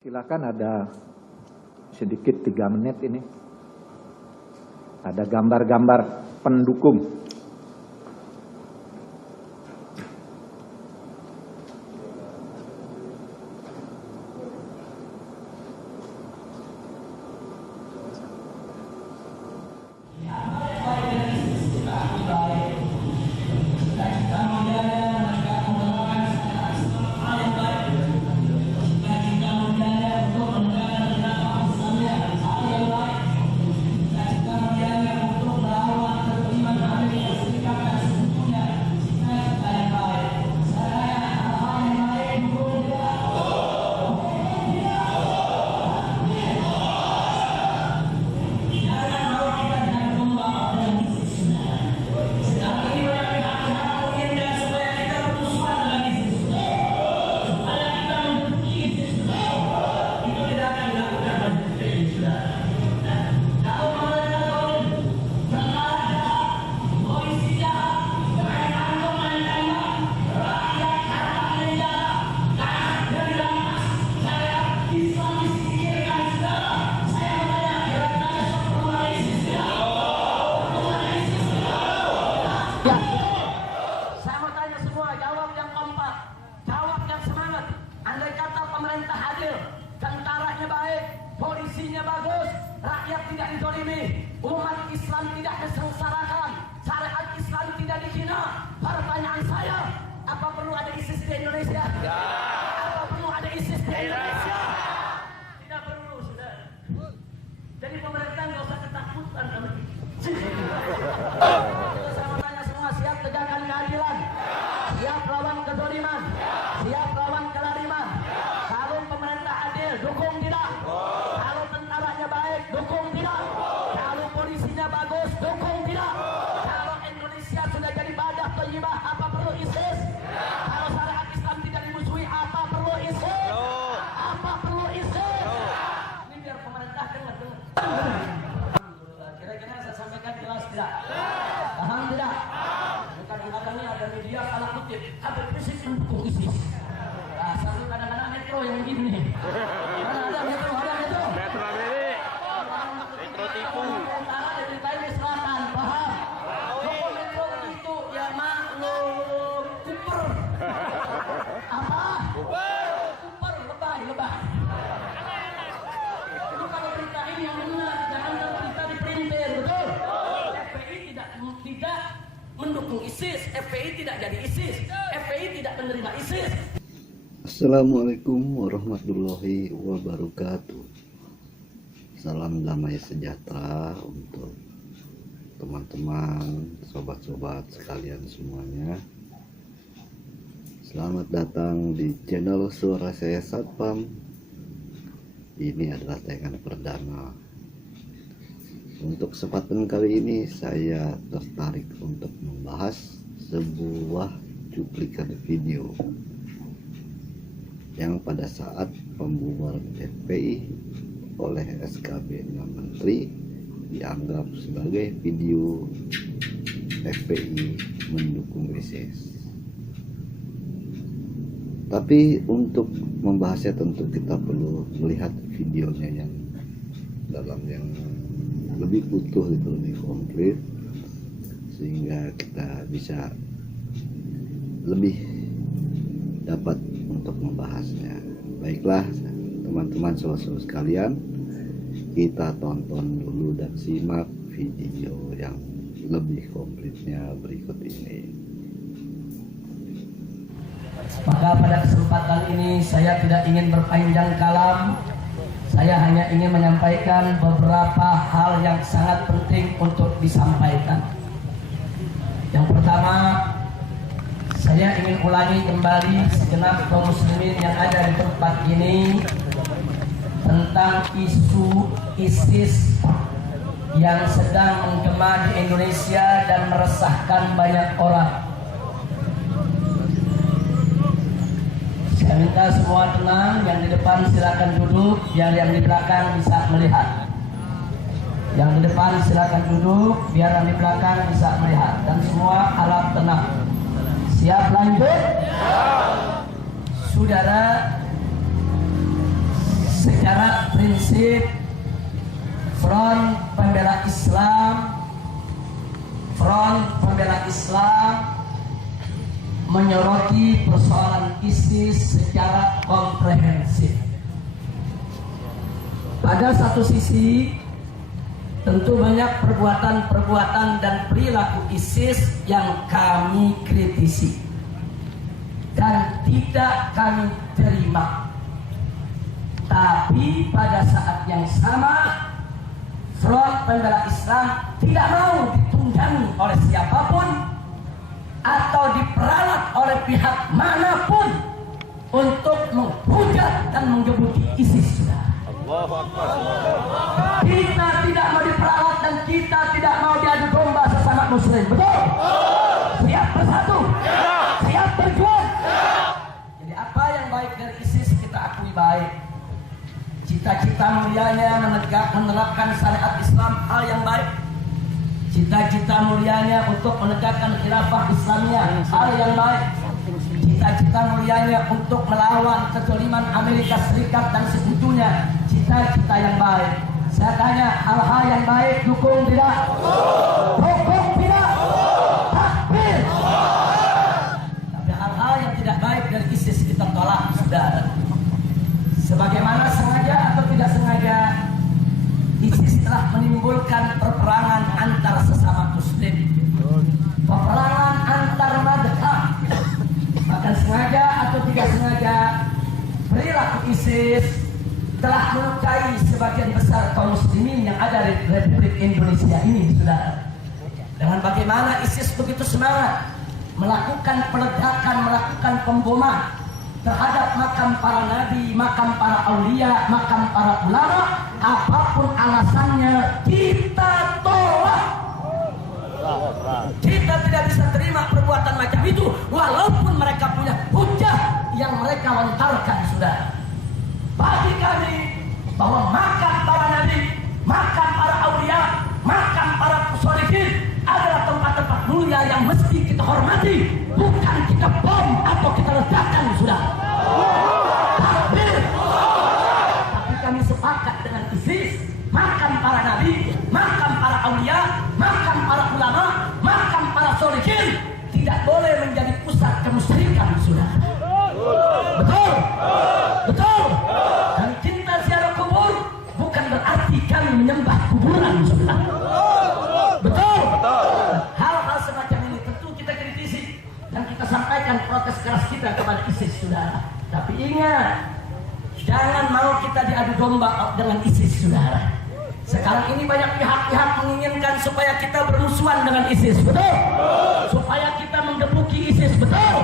Silakan, ada sedikit 3 menit ini. Ada gambar-gambar pendukung. Pemerintah adil, tentaranya baik, polisinya bagus, rakyat tidak dizalimi, umat Islam tidak disengsarakan, syariat Islam tidak dihina. Pertanyaan saya, apa perlu ada ISIS di Indonesia? Ya. Apa perlu ada ISIS di Indonesia? Tidak perlu, sudah. Jadi pemerintah nggak usah ketakutan. Saya mau tanya semua, siap tegakkan keadilan? Siap lawan kezaliman? Siap lawan kelaliman? Kalau pemerintah adil, dukung tidak? Kalau tentaranya baik, dukung tidak? Kalau polisinya bagus, dukung tidak? Kalau Indonesia sudah jadi badah thayyibah, apa perlu ISIS? Kalau syariat Islam tidak dimusuhi, apa perlu ISIS? Apa perlu ISIS? Ini biar pemerintah dengar. Kira-kira saya sampaikan jelas tidak? Paham tidak? Kadang-kadang ini ada media salah kutip, Habib Rizik mendukung ISIS. Nah, satu kadang-kadang metro yang begini. Mana ada metro? Ada metro? Metro ini. Metro tipu. Antara diceritain di selatan, paham? Kalau metro itu ya maklum Cooper. Apa? Cooper, lebay. Itu kalau berita ini yang benar, jangan berita diprintir, betul? FPI tidak mendukung ISIS, FPI tidak jadi ISIS, FPI tidak menerima ISIS. Assalamualaikum warahmatullahi wabarakatuh. Salam damai sejahtera untuk teman-teman, sobat-sobat sekalian semuanya. Selamat datang di channel Suara Saya Satpam. Ini adalah tayangan perdana. Untuk kesempatan kali ini saya tertarik untuk membahas sebuah cuplikan video yang pada saat pembubaran FPI oleh SKB 6 Menteri dianggap sebagai video FPI mendukung ISIS. Tapi untuk membahasnya tentu kita perlu melihat videonya yang dalam yang lebih utuh, itu lebih komplit, sehingga kita bisa lebih dapat untuk membahasnya. Baiklah teman-teman saudara sekalian, kita tonton dulu dan simak video yang lebih komplitnya berikut ini. Maka pada kesempatan ini saya tidak ingin berpanjang kalam. Saya hanya ingin menyampaikan beberapa hal yang sangat penting untuk disampaikan. Yang pertama, saya ingin ulangi kembali segenap kaum muslimin yang ada di tempat ini tentang isu ISIS yang sedang menggema di Indonesia dan meresahkan banyak orang. Saya minta semua tenang, yang di depan silakan duduk, biar yang di belakang bisa melihat. Yang di depan silakan duduk, biar yang di belakang bisa melihat. Dan semua harap tenang. Siap lanjut? Saudara, prinsip Front Pembela Islam menyoroti persoalan ISIS secara komprehensif. Pada satu sisi, tentu banyak perbuatan-perbuatan dan perilaku ISIS yang kami kritisi dan tidak kami terima. Tapi pada saat yang sama, Front Pembela Islam tidak mau ditunggangi oleh siapapun atau diperalat oleh pihak manapun untuk menghujat dan menggebuki ISIS. Kita tidak mau diperalat dan kita tidak mau diadu domba sesama muslim. Betul? Siap bersatu? Siap berjuang? Jadi apa yang baik dari ISIS kita akui baik. Cita-cita mulianya menerapkan syariat Islam hal yang baik. Cita-cita mulianya untuk menegakkan khilafah Islamiyah hal yang baik. Cita-cita mulianya untuk melawan kezaliman Amerika Serikat dan sekutunya, cita-cita yang baik. Saya tanya, hal-hal yang baik dukung tidak? Dukung tidak? Takbir. Tapi hal-hal yang tidak baik dari ISIS kita tolak, saudara. Sebagaimana sengaja atau tidak sengaja, ISIS telah menimbulkan peperangan antar sesama muslim, peperangan antar madhab. Bahkan sengaja atau tidak sengaja, perilaku ISIS telah melukai sebagian besar kaum muslimin yang ada di Republik Indonesia ini, saudara. Dengan bagaimana ISIS begitu semangat melakukan peledakan, melakukan pemboman terhadap makam para nabi, makam para aulia, makam para ulama, apapun alasannya kita tolak. Kita tidak bisa terima perbuatan macam itu, walaupun mereka punya hujah yang mereka lontarkan, saudara. Bagi kami bahwa makam para nabi, makam para aulia, makam para sholihin adalah tempat-tempat mulia yang mesti kita hormati, bukan kita bom atau kita ledakan, saudara. Takbir. Tapi kami sepakat dengan ISIS, makam para nabi, makam para aulia, makam para ulama, makam para sholihin tidak boleh menjadi pusat kemusyrikan, saudara. Betul? Betul? Dan cinta ziarah kubur bukan berarti kami menyembah kuburan, saudara. Betul? Hal-hal semacam ini tentu kita kritisi dan kita sampaikan protes keras kita kepada ISIS, saudara. Tapi ingat, jangan mau kita diadu domba dengan ISIS, saudara. Sekarang ini banyak pihak-pihak menginginkan supaya kita bermusuhan dengan ISIS, betul? Supaya kita menggebuki ISIS, betul?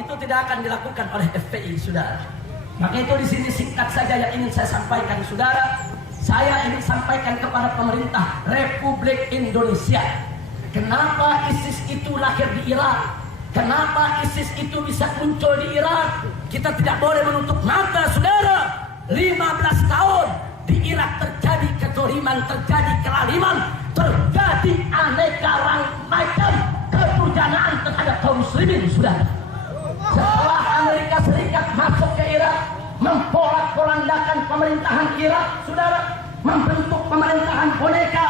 Itu tidak akan dilakukan oleh FPI, saudara. Maka itu di sini singkat saja yang ingin saya sampaikan, saudara. Saya ingin sampaikan kepada pemerintah Republik Indonesia, kenapa ISIS itu lahir di Irak? Kenapa ISIS itu bisa muncul di Irak? Kita tidak boleh menutup mata, saudara. 15 tahun di Irak terjadi kezaliman, terjadi kelaliman, terjadi aneka macam keturjanaan terhadap kaum muslimin, saudara. Setelah Amerika Serikat masuk ke Irak, memporak-porandakan pemerintahan Irak, saudara, membentuk pemerintahan boneka,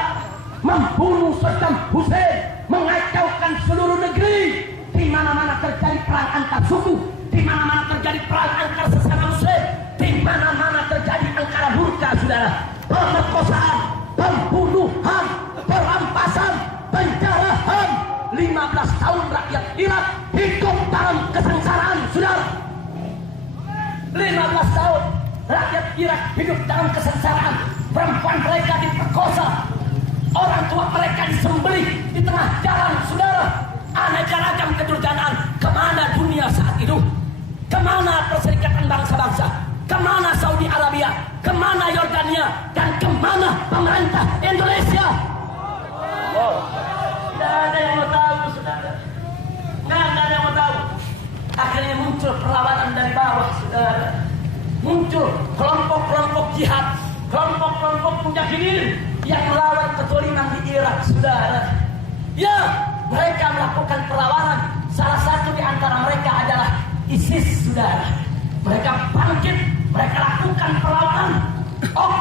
membunuh Saddam Hussein, mengacaukan seluruh negeri. Di mana-mana terjadi perang antar suku, di mana-mana terjadi perang antar sesama muslim, di mana-mana terjadi angkara murka, saudara. Pemerkosaan, pembunuhan, perampasan, penjarahan. 15 tahun rakyat Irak hidup dalam kesengsaraan, saudara. 15 tahun rakyat Irak hidup dalam kesengsaraan. Perempuan mereka diperkosa, orang tua mereka disembelih di tengah jalan, saudara. Aneka ragam keturjanaan. Kemana dunia saat itu? Kemana Perserikatan Bangsa-Bangsa? Kemana Saudi Arabia? Kemana Yordania? Dan kemana pemerintah Indonesia? Tidak ada yang mau tahu, saudara. Tidak ada yang mau tahu. Akhirnya muncul perlawanan dari bawah, saudara. Muncul kelompok-kelompok jihad, kelompok-kelompok mujahidin yang melawan kezaliman di Irak, saudara. Ya, mereka melakukan perlawanan. Salah satu di antara mereka adalah ISIS, saudara. Mereka bangkit, mereka lakukan perlawanan. Oke,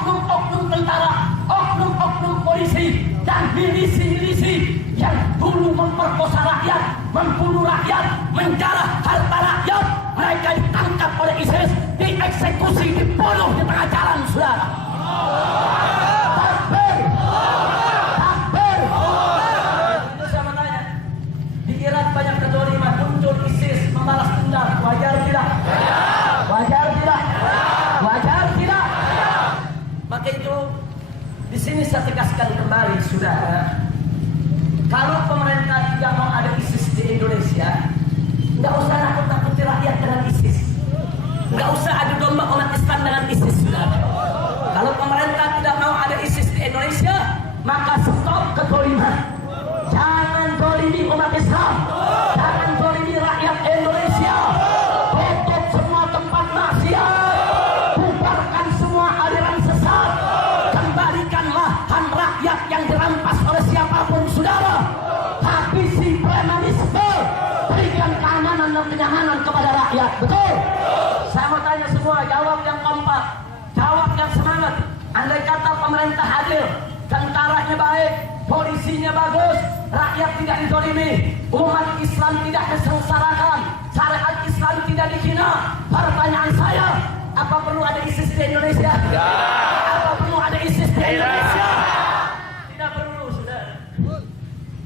membunuh rakyat, menjarah harta rakyat. Mereka ditangkap oleh ISIS, dieksekusi, dibunuh di tengah jalan, saudara. Takbir, takbir. Itu saya mau tanya, di Irak banyak kezaliman, muncul ISIS membalas dendam, wajar tidak? Wajar tidak? Wajar tidak? Maka itu di sini saya tegaskan kembali, saudara. Kalau pemerintah tidak mau ada ISIS di Indonesia, nggak usah nakut-nakuti rakyat dengan ISIS. Nggak usah adu domba umat Islam dengan ISIS, saudara. Kalau pemerintah tidak mau ada ISIS di Indonesia, maka stop kezaliman. Jangan zalimi umat Islam. Jangan zalimi rakyat Indonesia. Tutup semua tempat maksiat. Bubarkan semua aliran sesat. Kembalikan lahan rakyat yang dirampas oleh siapapun, saudara. Habisi premanisme. Berikan keamanan dan kenyamanan kepada rakyat. Betul? Saya mau tanya semua, jawab yang kompak, jawab yang semangat. Andai kata pemerintah adil, tentaranya baik, polisinya bagus, rakyat tidak dizalimi, umat Islam tidak disengsarakan, syariat Islam tidak dihina. Pertanyaan saya, apa perlu ada ISIS di Indonesia? Apa perlu ada ISIS di Indonesia? Tidak perlu, saudara.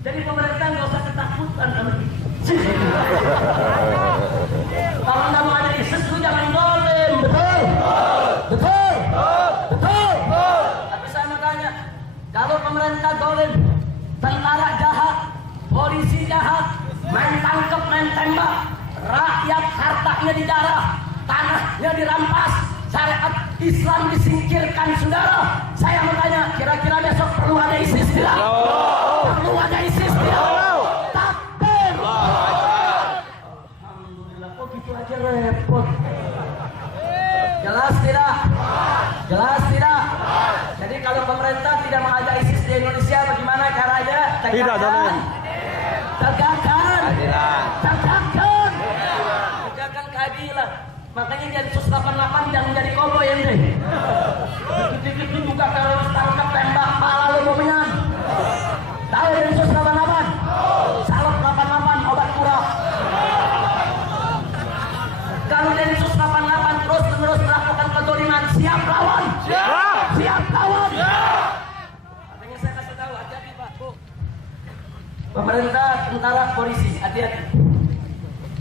Jadi pemerintah nggak usah ketakutan. Kalau nggak mau ada ISIS, lu jangan zalim. Betul? Betul? Betul? Tapi saya mau tanya, kalau pemerintah zalim, tentara jahat, polisi jahat, main tangkap, main tembak, rakyat hartanya dijarah, tanahnya dirampas, syariat Islam disingkirkan, saudara. Saya mau tanya, kira-kira besok perlu ada ISIS tidak? Perlu ada ISIS tidak? Takbir! Alhamdulillah, kok gitu aja repot. Jelas tidak? Jelas tidak? Jadi kalau pemerintah tidak mau ada ISIS di Indonesia, bagaimana caranya? Tegakkan. Tegakkan. Tegakkan. Tegakkan keadilan. Makanya Densus 88 jangan jadi koboi ente. Begitu juga teroris tangkap, tembak, pala lu momingan. Tahu Densus 88? Salep 88 obat kurang. Kalau Densus 88 terus-menerus melakukan kezaliman, siap lawan. Siap. Siap lawan. Siap. Makanya saya kasih tahu, hati-hati Pak. Pemerintah, tentara, polisi, hati-hati.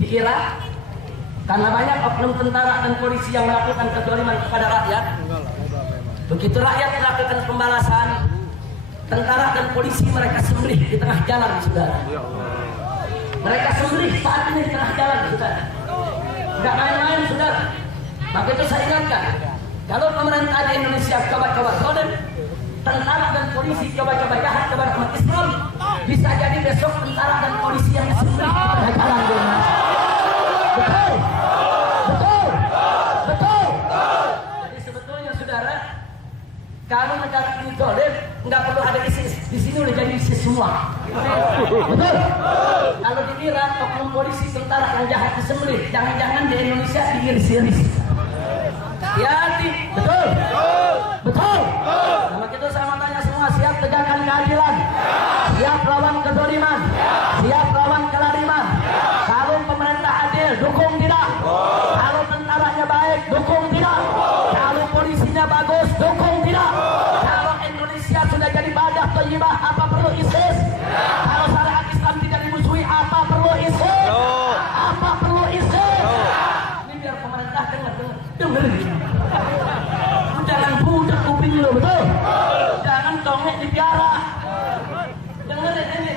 Di Irak, karena banyak oknum tentara dan polisi yang melakukan kezaliman kepada rakyat, begitu rakyat melakukan pembalasan, tentara dan polisi mereka sembelih di tengah jalan, saudara. Mereka sembelih saat ini di tengah jalan, saudara. Tidak main-main, saudara. Maka itu saya ingatkan, kalau pemerintah di Indonesia coba-coba zalim, tentara dan polisi coba-coba jahat kepada umat Islam, bisa jadi besok tentara dan polisi yang disembelih di tengah jalan di Indonesia. Betul? Betul? Betul? Jadi sebetulnya, saudara, kalau negara ini zalim, nggak perlu ada ISIS. Di sini udah jadi ISIS semua. Betul? Kalau di Irak, oknum polisi, tentara yang jahat disembelih, jangan-jangan di Indonesia diiris-iris. Hati-hati. Betul? Betul? Sama kita sama tanya semua, siap tegakkan keadilan, siap lawan kezaliman, siap lawan kelaliman. Kalau pemerintah adil, dukung tidak? Kalau tentaranya baik, dukung tidak? Kalau polisinya bagus, dukung tidak? Kalau Indonesia sudah jadi badah thayyibah, apa perlu ISIS? Kalau syariat Islam tidak dimusuhi, apa perlu ISIS? Apa perlu ISIS? Ini biar pemerintah dengar. Jangan budak kuping lo, betul? Jangan dongeng dipiara. Dengerin ini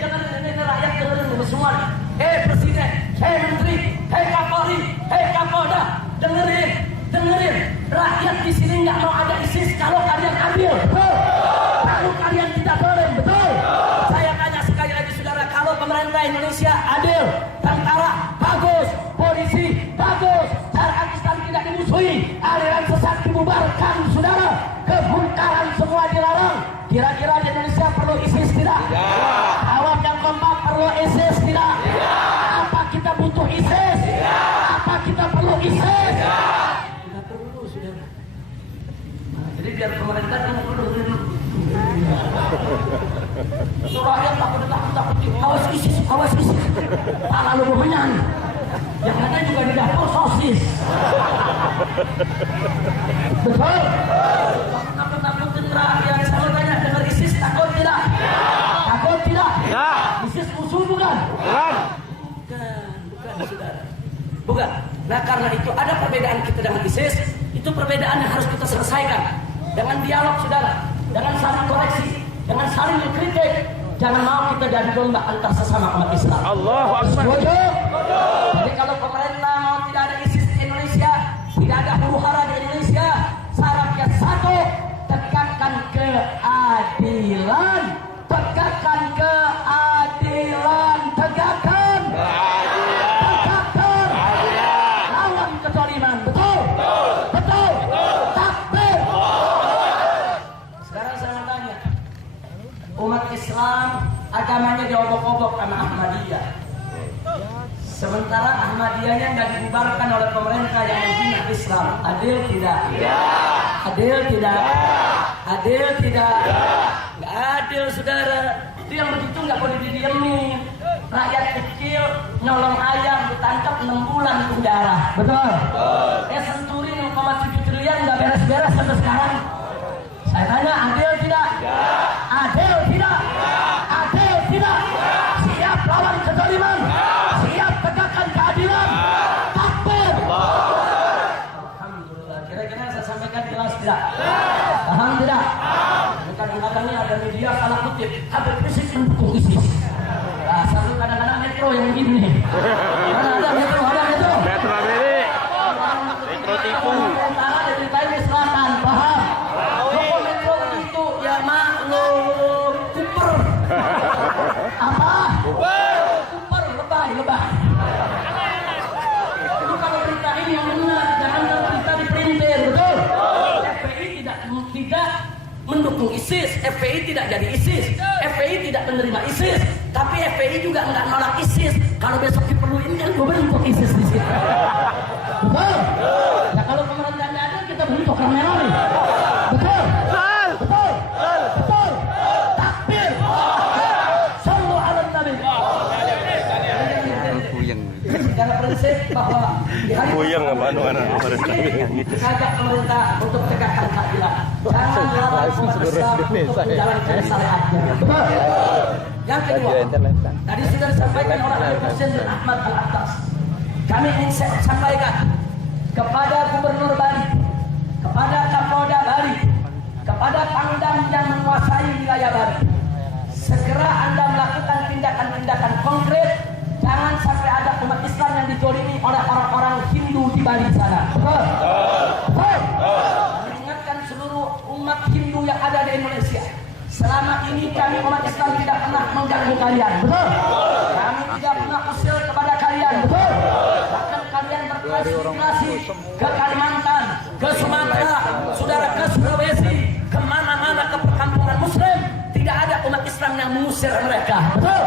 rakyat, dengerin ini semua. Hei Presiden, hei Menteri, hei Kapolri, hei Kapolda, dengerin. Rakyat di sini nggak mau ada ISIS kalau kalian adil, betul? Kalau kalian tidak zalim, betul? Saya tanya sekali lagi, saudara, kalau pemerintah Indonesia adil, tentara bagus, polisi bagus, syariat Islam tidak dimusuhi, aliran sesat dibubarkan, saudara, kebungkaran semua dilarang. Kira-kira di Indonesia perlu ISIS tidak? Jawab yang kompak, perlu ISIS tidak? Apa kita butuh ISIS? Apa kita perlu ISIS? Tidak perlu, saudara. Nah, jadi biar pemerintah yang perlu rakyat takut, awas ISIS. Pala lu bemenyan. Yang ada juga di dapur sosis. Betul? Takut-takutin rakyat. Saya tanya, dengar ISIS takut tidak? Takut tidak? ISIS musuh bukan? Bukan, saudara. Bukan. Nah, karena itu ada perbedaan kita dengan ISIS. Itu perbedaan yang harus kita selesaikan dengan dialog, saudara. Dengan saling koreksi, dengan saling mengkritik. Jangan mau kita jadi domba antar sesama umat Islam. Allahu Akbar. Jadi kalau pemerintah mau tidak ada ISIS di Indonesia, tidak ada huru-hara di Indonesia, syaratnya satu, tegakkan keadilan, tegakkan keadilan, tegakkan lawan kezaliman. Betul? Betul? Takbir. Sekarang saya tanya, umat Islam agamanya diobok-obok sama Ahmadiyah. Sementara Ahmadiyahnya nggak dibubarkan oleh pemerintah yang menghina Islam. Adil tidak? Adil tidak? Adil tidak? Nggak adil, saudara. Itu yang begitu nggak boleh didiemin. Rakyat kecil nyolong ayam ditangkap 6 bulan penjara. Betul? Senturi 0,7 triliun nggak beres-beres sampai sekarang. Saya tanya, adil tidak? Adil tidak? Adil tidak? Siap lawan kezaliman? Siap tegakkan keadilan? Takbir! Alhamdulillah. Kira-kira saya sampaikan jelas tidak? Paham tidak? Kadang-kadang ini ada media salah kutip, Habib Rizik mendukung ISIS. Nah, satu kadang-kadang metro yang begini. Mana ada metro? Ada metro? Metro ini. Metro tipu. Antara diceritain di selatan, paham? Kalau metro itu ya maklum Cooper. Apa? Cooper, lebay. Itu kalau berita ini yang benar, jangan berita diprintir, betul? FPI tidak mendukung ISIS, FPI tidak jadi ISIS, FPI tidak menerima ISIS, tapi FPI juga nggak nolak ISIS. Kalau besok diperluin kan gue bentuk ISIS di situ. Betul? Ya kalau pemerintahnya ada kita bentuk Merah. Betul? Betul? Betul? Takbir! Sallu ala Nabi. Secara prinsip bahwa di hari mengajak pemerintah untuk tegakkan keadilan. Jangan larang umat Islam untuk menjalankan syariatnya. Betul? Yang kedua, tadi sudah disampaikan oleh Habib Hussein bin Ahmad Al-Attas. Kami ingin sampaikan kepada Gubernur Bali, kepada Kapolda Bali, kepada Pangdam yang menguasai wilayah Bali. Segera Anda melakukan tindakan-tindakan konkret. Jangan sampai ada umat Islam yang dizalimi oleh orang-orang Hindu di Bali sana. Betul? Betul? Mengingatkan seluruh umat Hindu yang ada di Indonesia. Selama ini kami umat Islam tidak pernah mengganggu kalian. Betul? Kami tidak pernah usil kepada kalian. Betul? Bahkan kalian bertransmigrasi ke Kalimantan, ke Sumatera, saudara ke Sulawesi, kemana-mana ke perkampungan Muslim. Tidak ada umat Islam yang mengusir mereka. Betul?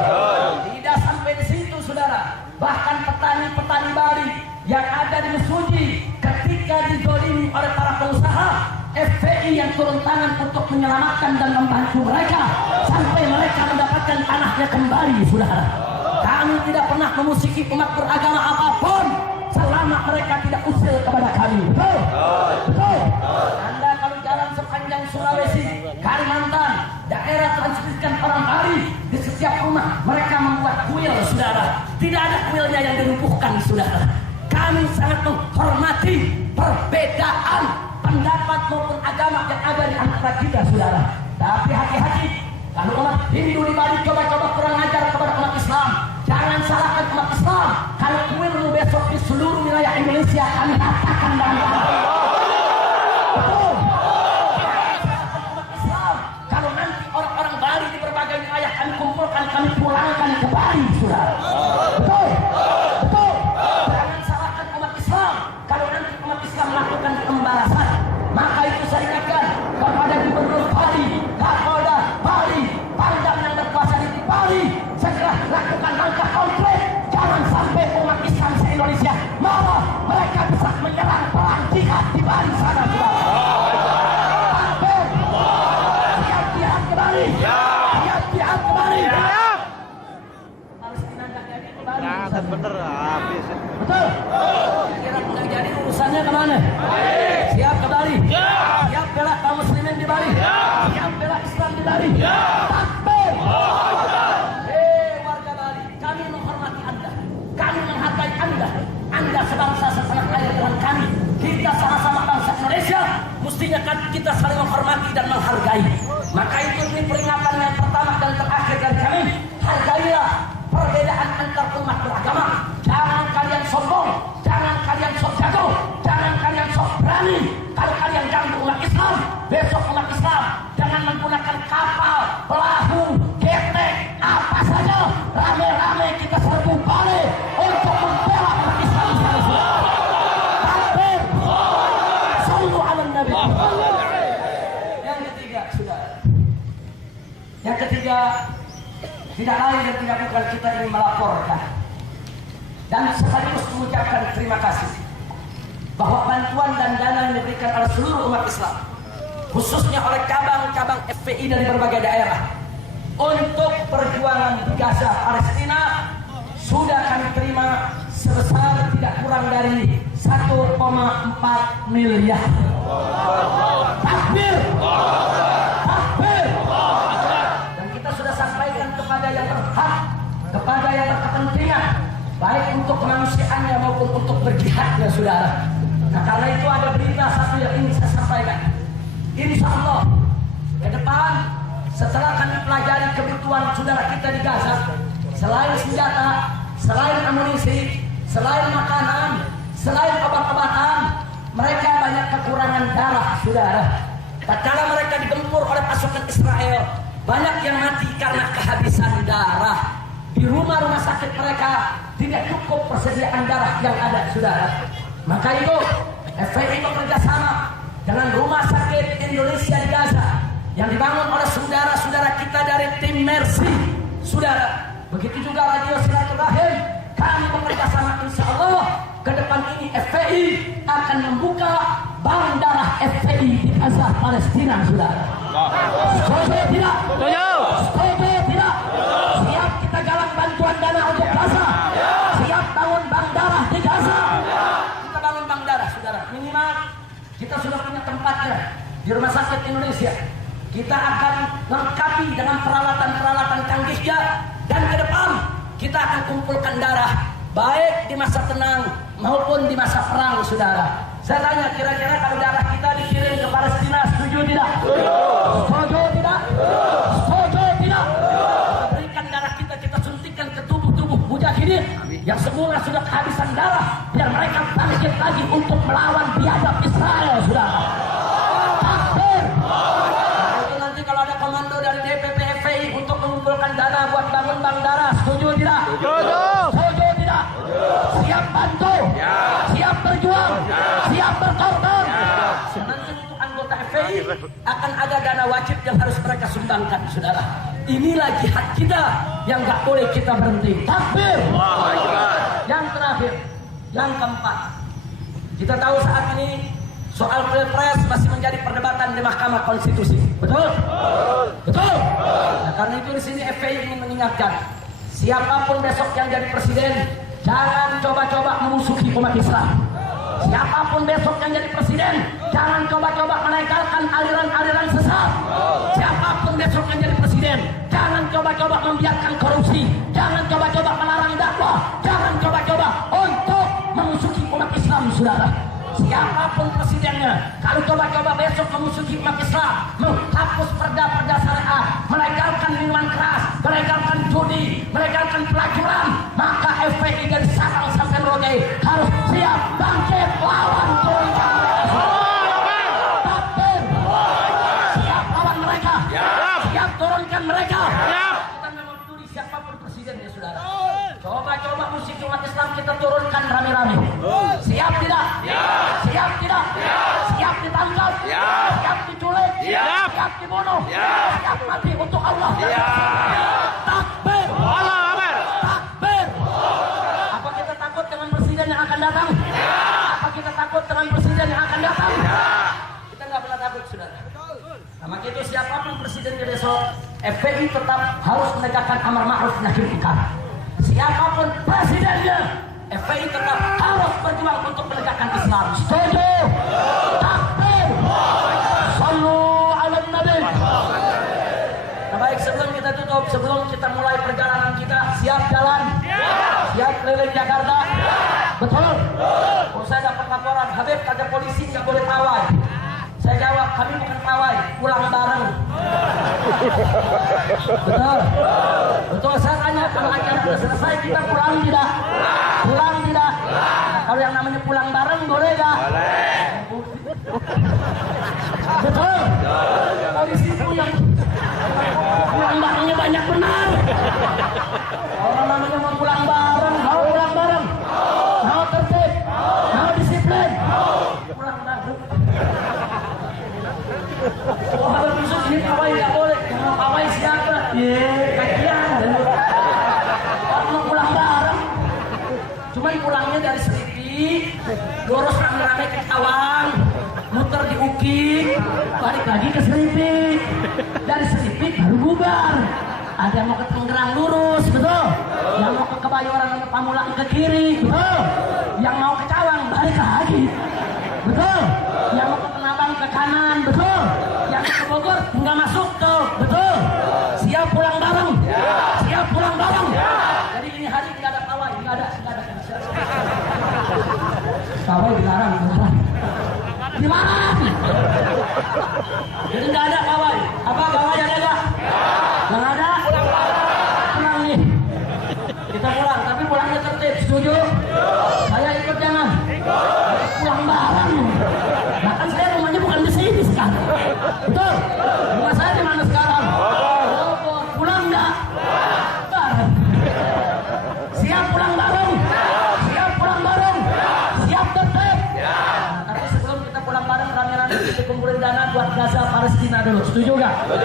Tidak sampai di situ, saudara. Bahkan petani-petani Bali yang ada di Mesuji ketika dizalimi oleh para pengusaha, FPI yang turun tangan untuk menyelamatkan dan membantu mereka sampai mereka mendapatkan tanahnya kembali, saudara. Kami tidak pernah memusiki umat beragama apapun selama mereka tidak usil kepada kami. Betul? Betul? Anda kalau jalan sepanjang Sulawesi, Kalimantan, daerah transmisikan orang Bali, di setiap rumah mereka membuat kuil, saudara. Tidak ada kuilnya yang dilumpuhkan, saudara. Kami sangat menghormati perbedaan pendapat maupun agama yang ada di antara kita, saudara. Tapi hati-hati, kalau umat Hindu di Bali coba-coba kurang ajar kepada umat Islam, jangan salahkan umat Islam. Kalau kuilmu besok di seluruh wilayah Indonesia kami katakan dengan betul. Umat Islam, kalau nanti orang-orang Bali di berbagai wilayah kami kumpulkan, kami pulangkan ke Bali, saudara. Betul? Betul? Jangan salahkan umat Islam. Kalau nanti umat Islam melakukan pembalasan, maka itu saya ingatkan kepada Gubernur Bali, Kapolda Bali, Pangdam yang berkuasa di Bali, segera lakukan langkah konkret. Jangan sampai umat Islam se-Indonesia malah mereka bisa menyerang perang jihad di Bali sana, saudara. kita saling menghormati dan menghargai. Maka itu ini peringatan yang pertama dan terakhir dari kami. Hargailah perbedaan antar umat beragama. Jangan kalian sombong, jangan kalian sok jago, jangan kalian sok berani. Kalau kalian ganggu umat Islam, besok umat Islam jangan menggunakan kapal, perahu, getek, apa saja. Rame-rame kita serbu balik untuk membela umat Islam. Takbir, sallu ala Nabi. Yang ketiga, saudara. Yang ketiga, tidak lain dan tidak bukan kita ingin melaporkan dan sekaligus mengucapkan terima kasih bahwa bantuan dan dana yang diberikan oleh seluruh umat Islam, khususnya oleh cabang-cabang FPI dari berbagai daerah untuk perjuangan di Gaza, Palestina, sudah kami terima sebesar tidak kurang dari 1,4 miliar. Takbir! Takbir! Dan kita sudah sampaikan kepada yang berhak, kepada yang berkepentingan, baik untuk kemanusiaannya maupun untuk berjihadnya, saudara. Nah, karena itu ada berita satu yang ingin saya sampaikan. Insya Allah ke depan, setelah kami pelajari kebutuhan saudara kita di Gaza, selain senjata, selain amunisi, selain makanan, selain obat-obatan, mereka banyak kekurangan darah, saudara. Tatkala mereka digempur oleh pasukan Israel, banyak yang mati karena kehabisan darah. Di rumah-rumah sakit mereka tidak cukup persediaan darah yang ada, saudara. Maka itu FPI bekerja sama dengan Rumah Sakit Indonesia di Gaza yang dibangun oleh saudara-saudara kita dari tim Mercy, saudara. Begitu juga Radio Silaturahim, kami bekerja sama, insya Allah ke depan ini FPI akan membuka bank darah FPI di Gaza, Palestina, saudara. Setuju tidak? Setuju tidak? Siap kita galang bantuan dana untuk Gaza. Siap bangun bank darah di Gaza. Kita bangun bank darah, saudara. Minimal kita sudah punya tempatnya di Rumah Sakit Indonesia. Kita akan lengkapi dengan peralatan-peralatan canggihnya, dan ke depan kita akan kumpulkan darah baik di masa tenang maupun di masa perang, saudara. Saya tanya, kira-kira kalau darah kita dikirim ke Palestina, setuju tidak? Setuju tidak? Setuju tidak? Kita berikan darah kita, kita suntikan ke tubuh-tubuh mujahidin yang semula sudah kehabisan darah, biar mereka bangkit lagi untuk melawan biadab Israel, saudara. Takbir! Nah, itu nanti kalau ada komando dari DPP FPI untuk mengumpulkan dana buat bangun bank darah, setuju tidak? Setuju! Setuju tidak? Siap bantu? Siap berjuang? Siap berkorban? Nanti untuk anggota FPI akan ada dana wajib yang harus mereka sumbangkan, saudara. Inilah jihad kita yang gak boleh kita berhenti. Takbir! Yang terakhir, yang keempat, kita tahu saat ini soal pilpres masih menjadi perdebatan di Mahkamah Konstitusi. Betul? Betul? Nah, karena itu di sini FPI ingin mengingatkan, siapapun besok yang jadi presiden, jangan coba-coba memusuhi umat Islam. Siapapun besok yang jadi presiden, jangan coba-coba menegalkan aliran-aliran sesat. Siapapun besok yang jadi presiden, jangan coba-coba membiarkan korupsi, jangan coba-coba melarang dakwah, jangan coba-coba untuk memusuhi umat Islam, saudara. Siapapun presidennya, kalau coba-coba besok memusuhi umat Islam, menghapus perda-perda syariat, melegalkan minuman keras, melegalkan judi, melegalkan pelacuran, maka FPI dari Sabang sampai Merauke harus siap bangkit lawan turunkan mereka. Takbir! Siap lawan mereka. Siap turunkan mereka. Kita memang peduli siapapun presidennya, saudara. Coba-coba musik umat Islam kita turunkan rame-rame. Siap tidak? Siap tidak? Siap ditangkap? Siap diculik? Siap dibunuh? Siap mati untuk Allah? Takbir! Takbir! Apa kita takut dengan presiden yang akan datang? Apa kita takut dengan presiden yang akan datang? Kita nggak pernah takut, saudara. Nah, maka itu siapapun presidennya besok, FPI tetap harus menegakkan amar ma'ruf nahi munkar. Siapapun presidennya, FPI tetap harus berjuang untuk menegakkan Islam. Setuju? Takbir! Sallu ala Nabi. Nah, baik, sebelum kita tutup, sebelum kita mulai perjalanan kita, siap jalan? Siap keliling Jakarta? Betul? Kalau saya dapat laporan, Habib kata polisi nggak boleh pawai. Saya jawab, kami bukan pawai, pulang bareng. Betul. Betul, saya tanya kalau acara sudah selesai kita pulang tidak? Pulang tidak? Kalau yang namanya pulang bareng boleh nggak? Betul. Kalau di situ yang pulang barengnya banyak benar. Orang namanya mau pulang bareng, mau pulang bareng, mau tertib, mau disiplin, pulang bareng. Oh, kalau khusus ini pawai nggak boleh. Yang mau pawai siapa? Kajian. Orang mau pulang bareng. Cuman pulangnya dari Seripi, lurus rame-rame ke Cawang, muter di Ukik, balik lagi ke Seripi. Dari Seripi baru bubar. Ada yang mau ke Tangerang lurus, betul? Yang mau ke Kebayoran atau Pamulang ke kiri, betul? Yang mau ke Cawang balik lagi, betul? Yang mau ke Tanabang ke kanan, betul? Yang ke Bogor nggak masuk tuh, betul? Siap pulang bareng, siap pulang bareng. Jadi ini hari nggak ada pawai, nggak ada. Pawai dilarang, beneran. Dilarang. Jadi nggak ada pawai. Apa pawai ada nggak? Yang ada? Pulang nih. Kita pulang, tapi pulangnya tertib. Setuju? Saya ikut jangan? Pulang bareng. Bahkan saya rumahnya bukan di sini sekarang. Betul? Rumah saya di mana sekarang? Pulang nggak? Bareng. Siap pulang bareng? Siap pulang bareng? Siap tertib? Nah, tapi sebelum kita pulang bareng, rame-rame kita kumpulin dana buat Gaza Palestina dulu. Setuju nggak?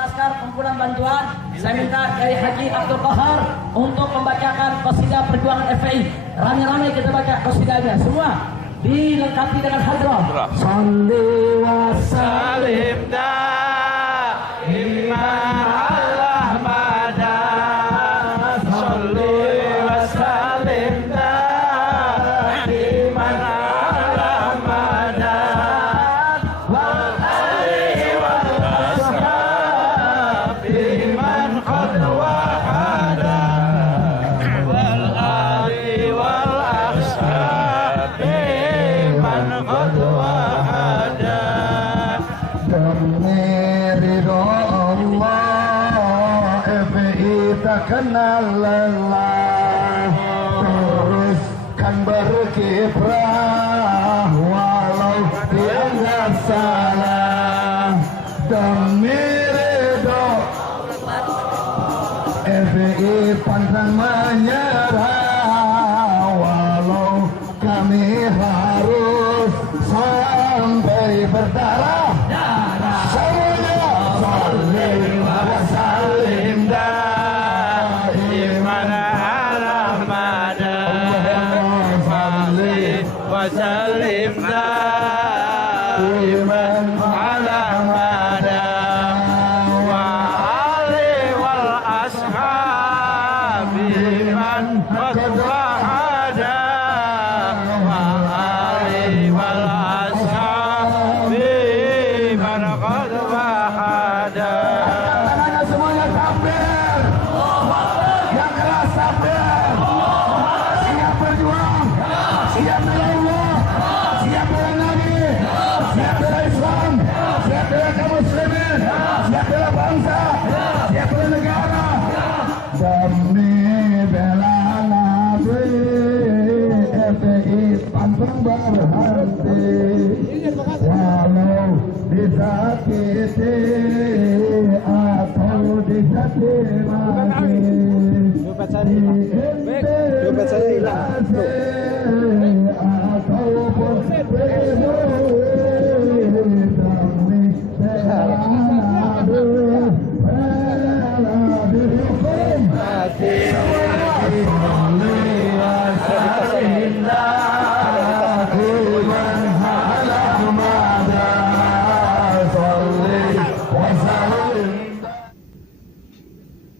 Naskah kumpulan bantuan, saya minta dari Haji Abdul Qahar untuk membacakan qasidah perjuangan FPI. Rame-rame kita baca qasidahnya semua, dilengkapi dengan hadroh. Shalli wa sallim daiman ala mada, shalli wa sallim daiman ala mada, wa alihi wa ashabihi man qad wahada, wal alihi wal ashabihi man qad wahada. Demi ridho Allah, FPI kenal lelah, teruskan berkiprah walau dianggap salah. Demi ridho FPI pantang menyerah, walau kami harus sampai berdarah. Salim wa salim daiman ala mada, salim wa salim daiman ala mada, wa ali wal ashabi man qad wahada, wa ali wal ashabi man qad wahada. Tangannya semuanya takbir, yang keras takbir, siap berjuang, siap bela Allah, siap bela Nabi, siap bela Islam, siap bela kaum muslimin, siap bela bangsa, siap bela negara. Demi bela Nabi, FPI pantang berhenti, walau disakiti atau disakiti lagi. Dompet saya hilang. Ataupun demi bela dihukum mati.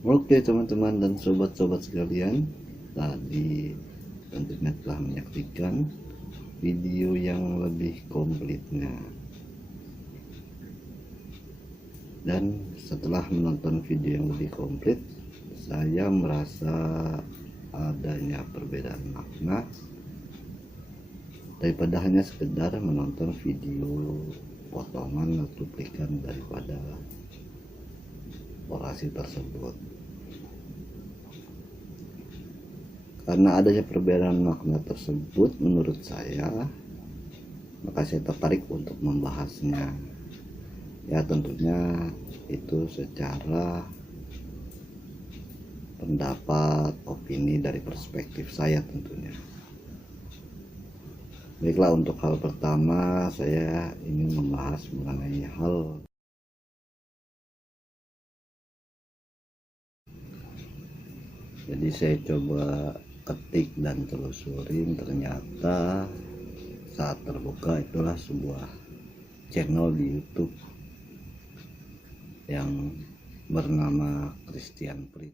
Oke teman-teman dan sobat-sobat sekalian, tadi tentunya telah menyaksikan video yang lebih komplitnya. Dan setelah menonton video yang lebih komplit, saya merasa adanya perbedaan makna daripada hanya sekedar menonton video potongan atau cuplikan daripada orasi tersebut. Karena adanya perbedaan makna tersebut menurut saya, maka saya tertarik untuk membahasnya. Ya tentunya itu secara pendapat, opini dari perspektif saya tentunya. Baiklah, untuk hal pertama saya ingin membahas mengenai hal jadi saya coba ketik dan telusurin, ternyata saat terbuka itulah sebuah channel di YouTube yang bernama Christian Prit.